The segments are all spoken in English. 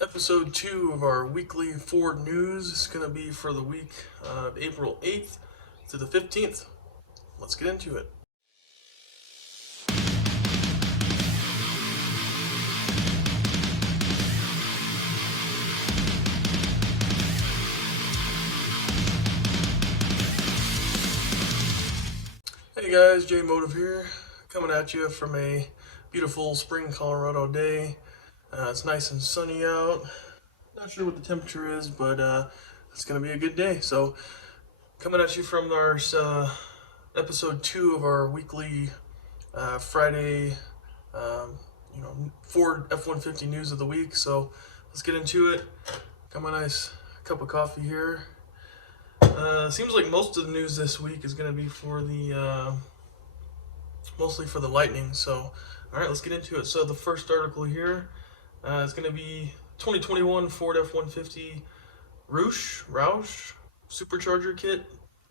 Episode 2 of our weekly Ford news is going to be for the week of April 8th to the 15th. Let's get into it. Hey guys, JayMotive here, coming at you from a beautiful spring Colorado day. It's nice and sunny out. Not sure what the temperature is, but it's going to be a good day. So, coming at you from our episode 2 of our weekly Friday, Ford F-150 news of the week. So, let's get into it. Got my nice cup of coffee here. Seems like most of the news this week is going to be for the mostly for the Lightning. So, all right, let's get into it. So, the first article here is going to be 2021 Ford F-150 Roush Supercharger Kit,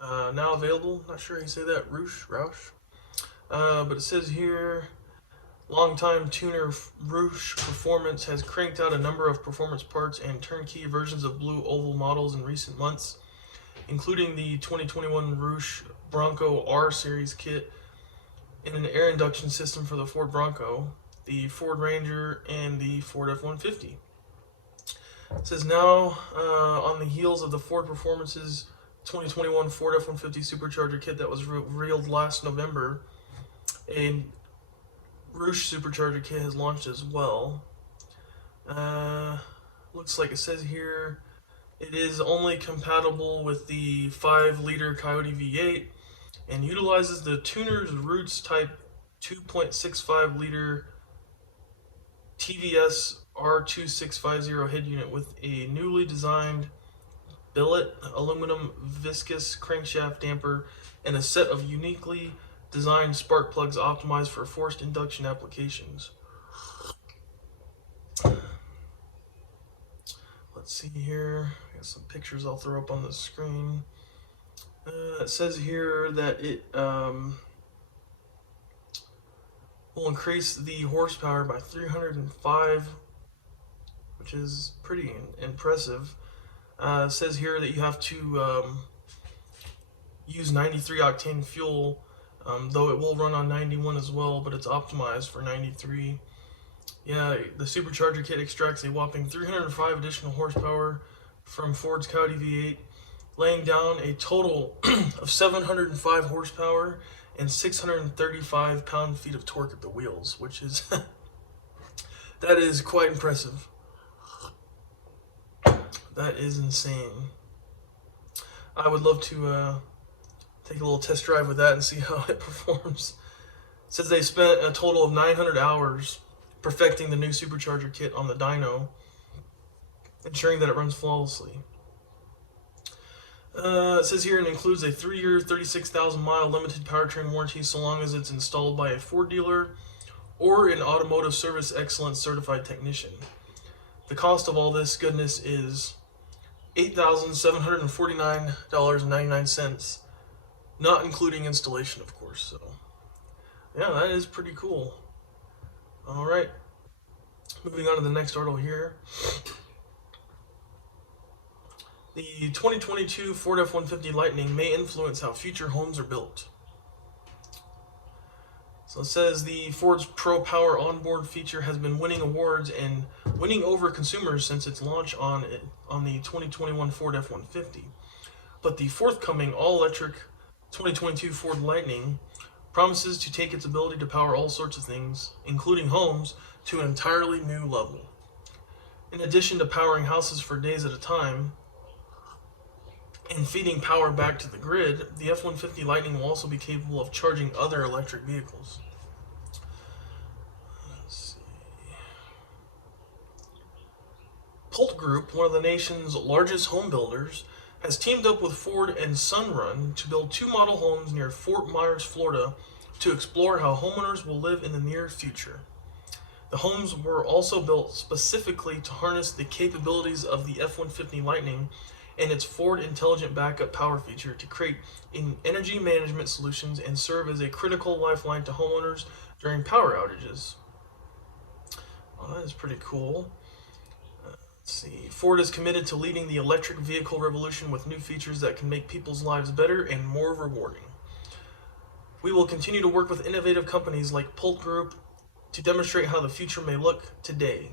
now available. Not sure how you say that, Roush. But it says here, longtime tuner Roush Performance has cranked out a number of performance parts and turnkey versions of blue oval models in recent months, including the 2021 Roush Bronco R Series kit and an air induction system for the Ford Bronco, the Ford Ranger, and the Ford F-150. It says now, on the heels of the Ford Performance's 2021 Ford F-150 Supercharger Kit that was revealed last November, a Roush Supercharger Kit has launched as well. Looks like it says here it is only compatible with the 5-liter Coyote V8 and utilizes the tuner's Roots Type 2.65-liter TVS R2650 head unit with a newly designed billet aluminum viscous crankshaft damper and a set of uniquely designed spark plugs optimized for forced induction applications. Let's see here. I got some pictures I'll throw up on the screen. It says here that it will increase the horsepower by 305, which is pretty impressive. It says here that you have to use 93 octane fuel, though it will run on 91 as well, but it's optimized for 93. Yeah, the Supercharger Kit extracts a whopping 305 additional horsepower from Ford's Coyote V8, laying down a total of 705 horsepower and 635 pound-feet of torque at the wheels, which is that is quite impressive. That is insane. I would love to take a little test drive with that and see how it performs. It says they spent a total of 900 hours perfecting the new Supercharger Kit on the dyno, ensuring that it runs flawlessly. It says here it includes a 3-year, 36,000-mile limited powertrain warranty so long as it's installed by a Ford dealer or an automotive service excellence certified technician. The cost of all this goodness is $8,749.99, not including installation, of course. So, yeah, that is pretty cool. All right, moving on to the next article here. The 2022 Ford F-150 Lightning may influence how future homes are built. So it says the Ford's Pro Power onboard feature has been winning awards and winning over consumers since its launch on the 2021 Ford F-150. But the forthcoming all-electric 2022 Ford Lightning promises to take its ability to power all sorts of things, including homes, to an entirely new level. In addition to powering houses for days at a time and feeding power back to the grid, the F-150 Lightning will also be capable of charging other electric vehicles. Let's see. Pult Group, one of the nation's largest home builders, has teamed up with Ford and Sunrun to build 2 model homes near Fort Myers, Florida, to explore how homeowners will live in the near future. The homes were also built specifically to harness the capabilities of the F-150 Lightning and its Ford Intelligent Backup Power feature to create energy management solutions and serve as a critical lifeline to homeowners during power outages. Well, that is pretty cool. Let's see. Ford is committed to leading the electric vehicle revolution with new features that can make people's lives better and more rewarding. We will continue to work with innovative companies like Pult Group to demonstrate how the future may look today.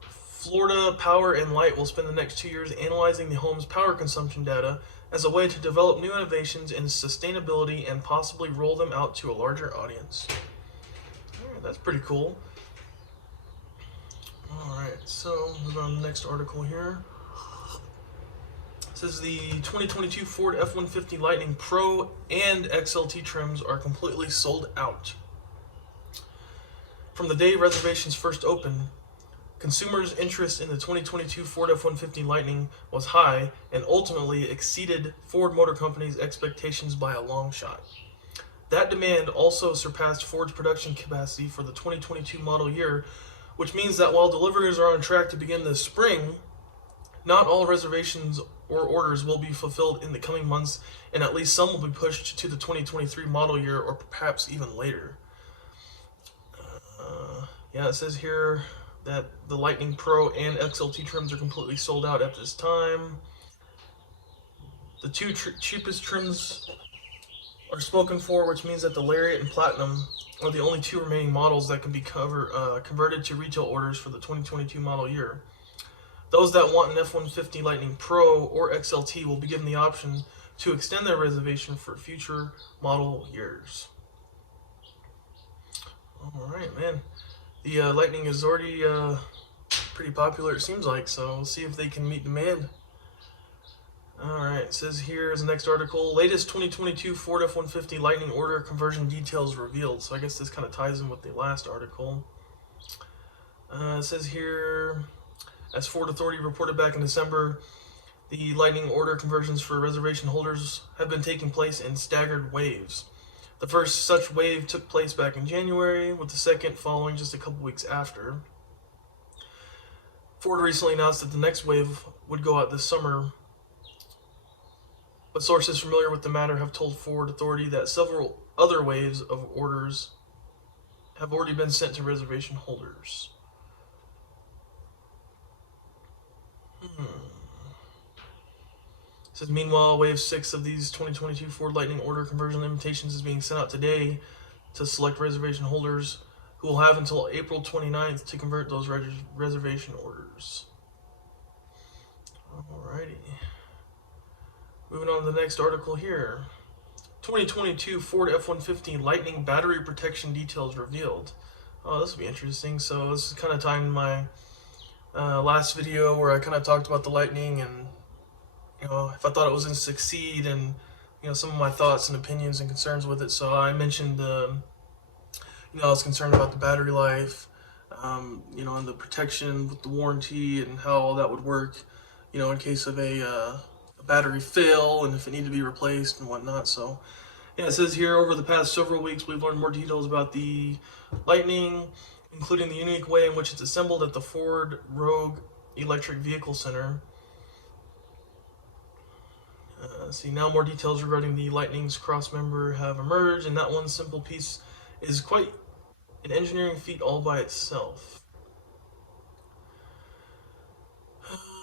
Florida Power and Light will spend the next 2 years analyzing the home's power consumption data as a way to develop new innovations in sustainability and possibly roll them out to a larger audience. Alright, that's pretty cool. Alright, so move on to the next article here. It says the 2022 Ford F-150 Lightning Pro and XLT trims are completely sold out. From the day reservations first opened, consumers' interest in the 2022 Ford F-150 Lightning was high and ultimately exceeded Ford Motor Company's expectations by a long shot. That demand also surpassed Ford's production capacity for the 2022 model year, which means that while deliveries are on track to begin this spring, not all reservations or orders will be fulfilled in the coming months, and at least some will be pushed to the 2023 model year or perhaps even later. Yeah, it says here that the Lightning Pro and XLT trims are completely sold out at this time. The two cheapest trims are spoken for, which means that the Lariat and Platinum are the only two remaining models that can be converted to retail orders for the 2022 model year. Those that want an F-150 Lightning Pro or XLT will be given the option to extend their reservation for future model years. Alright, man. The Lightning is already pretty popular, it seems like, so we'll see if they can meet demand. Alright, it says here is the next article. Latest 2022 Ford F-150 Lightning order conversion details revealed. So I guess this kind of ties in with the last article. It says here, as Ford Authority reported back in December, the Lightning order conversions for reservation holders have been taking place in staggered waves. The first such wave took place back in January, with the second following just a couple weeks after. Ford recently announced that the next wave would go out this summer, but sources familiar with the matter have told Ford Authority that several other waves of orders have already been sent to reservation holders. It says, meanwhile, Wave 6 of these 2022 Ford Lightning order conversion invitations is being sent out today to select reservation holders who will have until April 29th to convert those reservation orders. Alrighty. Moving on to the next article here. 2022 Ford F-150 Lightning battery protection details revealed. Oh, this will be interesting. So this is kind of tying my last video where I kind of talked about the Lightning and if I thought it was going to succeed and some of my thoughts and opinions and concerns with it. So I mentioned I was concerned about the battery life, and the protection with the warranty and how all that would work, in case of a battery fail and if it needed to be replaced and whatnot. So yeah, it says here, over the past several weeks we've learned more details about the Lightning, including the unique way in which it's assembled at the Ford Rogue Electric Vehicle Center. See, now more details regarding the Lightning's crossmember have emerged, and that one simple piece is quite an engineering feat all by itself.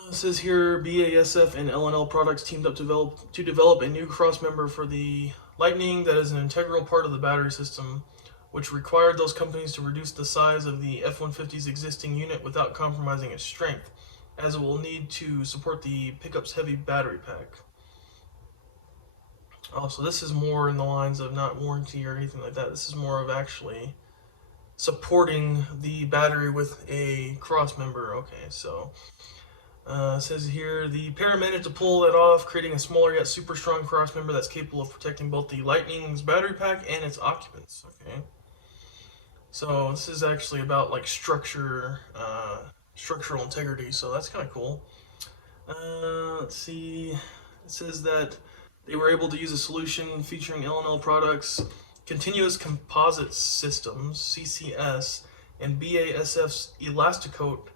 It says here, BASF and L&L Products teamed up to develop a new crossmember for the Lightning that is an integral part of the battery system, which required those companies to reduce the size of the F-150's existing unit without compromising its strength, as it will need to support the pickup's heavy battery pack. Oh, so this is more in the lines of not warranty or anything like that. This is more of actually supporting the battery with a cross member. Okay, so it says here, the pair managed to pull that off, creating a smaller yet super strong cross member that's capable of protecting both the Lightning's battery pack and its occupants. Okay, so this is actually about like structural integrity, so that's kind of cool. Let's see, it says that they were able to use a solution featuring L&L Products' Continuous Composite Systems, CCS, and BASF's Elasticoat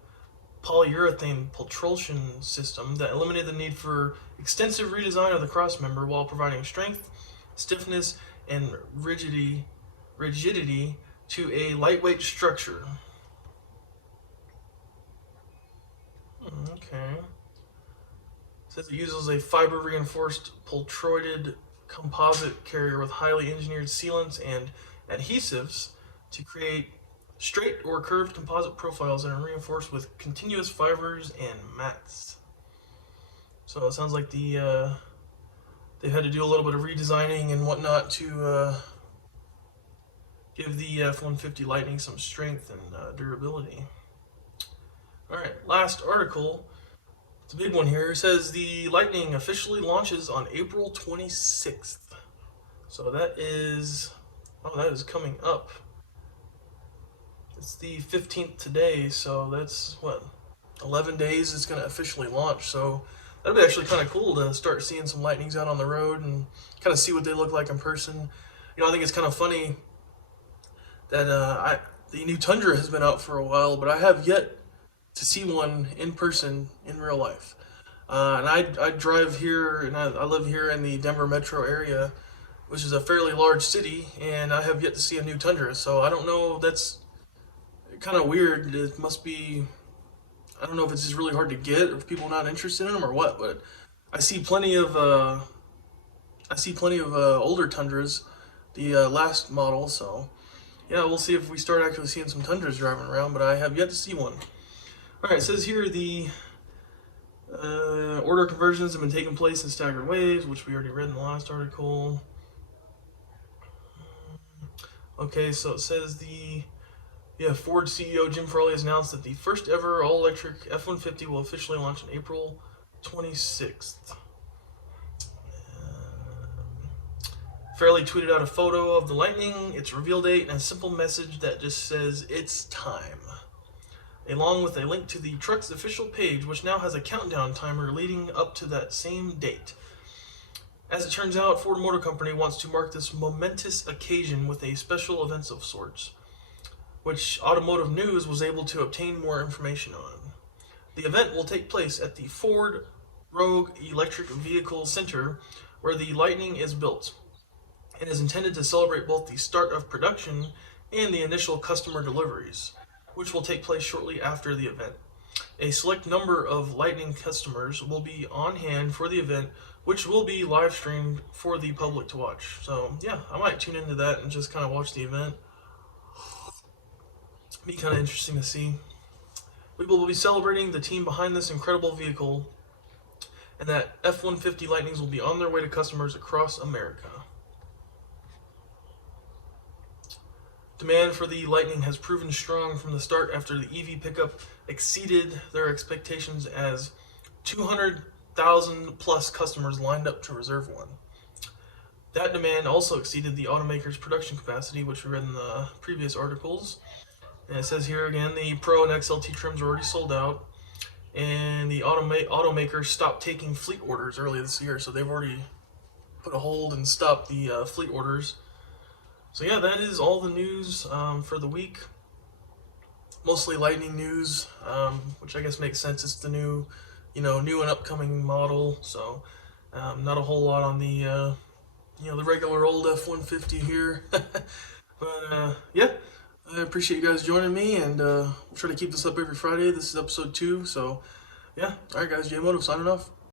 polyurethane propulsion system that eliminated the need for extensive redesign of the crossmember while providing strength, stiffness, and rigidity to a lightweight structure. Okay. It says it uses a fiber reinforced pultroided composite carrier with highly engineered sealants and adhesives to create straight or curved composite profiles that are reinforced with continuous fibers and mats. So it sounds like they've had to do a little bit of redesigning and whatnot to give the F-150 Lightning some strength and durability. Alright, last article. It's a big one here. It says the Lightning officially launches on April 26th. So that is coming up. It's the 15th today, so that's what, 11 days it's going to officially launch. So that'll be actually kind of cool to start seeing some Lightnings out on the road and kind of see what they look like in person. You know, I think it's kind of funny that the new Tundra has been out for a while, but I have yet to see one in person in real life. And I drive here, and I live here in the Denver metro area, which is a fairly large city, and I have yet to see a new Tundra. So I don't know, that's kind of weird. It must be, I don't know if it's just really hard to get, or if people are not interested in them, or what. But I see plenty of older Tundras, the last model. So yeah, we'll see if we start actually seeing some Tundras driving around. But I have yet to see one. All right, it says here the order conversions have been taking place in staggered waves, which we already read in the last article. Okay, so it says Ford CEO Jim Farley has announced that the first ever all-electric F-150 will officially launch on April 26th. Farley tweeted out a photo of the Lightning, its reveal date, and a simple message that just says, "It's time," along with a link to the truck's official page, which now has a countdown timer leading up to that same date. As it turns out, Ford Motor Company wants to mark this momentous occasion with a special event of sorts, which Automotive News was able to obtain more information on. The event will take place at the Ford Rogue Electric Vehicle Center, where the Lightning is built, and is intended to celebrate both the start of production and the initial customer deliveries, which will take place shortly after the event. A select number of Lightning customers will be on hand for the event, which will be live streamed for the public to watch. So yeah, I might tune into that and just kind of watch the event. Be kind of interesting to see. We will be celebrating the team behind this incredible vehicle, and that F-150 Lightnings will be on their way to customers across America. Demand for the Lightning has proven strong from the start after the EV pickup exceeded their expectations as 200,000 plus customers lined up to reserve one. That demand also exceeded the automaker's production capacity, which we read in the previous articles. And it says here again, the Pro and XLT trims are already sold out, and the automaker stopped taking fleet orders early this year, so they've already put a hold and stopped the fleet orders. So yeah, that is all the news for the week. Mostly Lightning news, which I guess makes sense. It's the new and upcoming model. So not a whole lot on the the regular old F-150 here. But yeah, I appreciate you guys joining me, and we'll try to keep this up every Friday. This is episode 2. So yeah, all right guys, JayMotive signing off.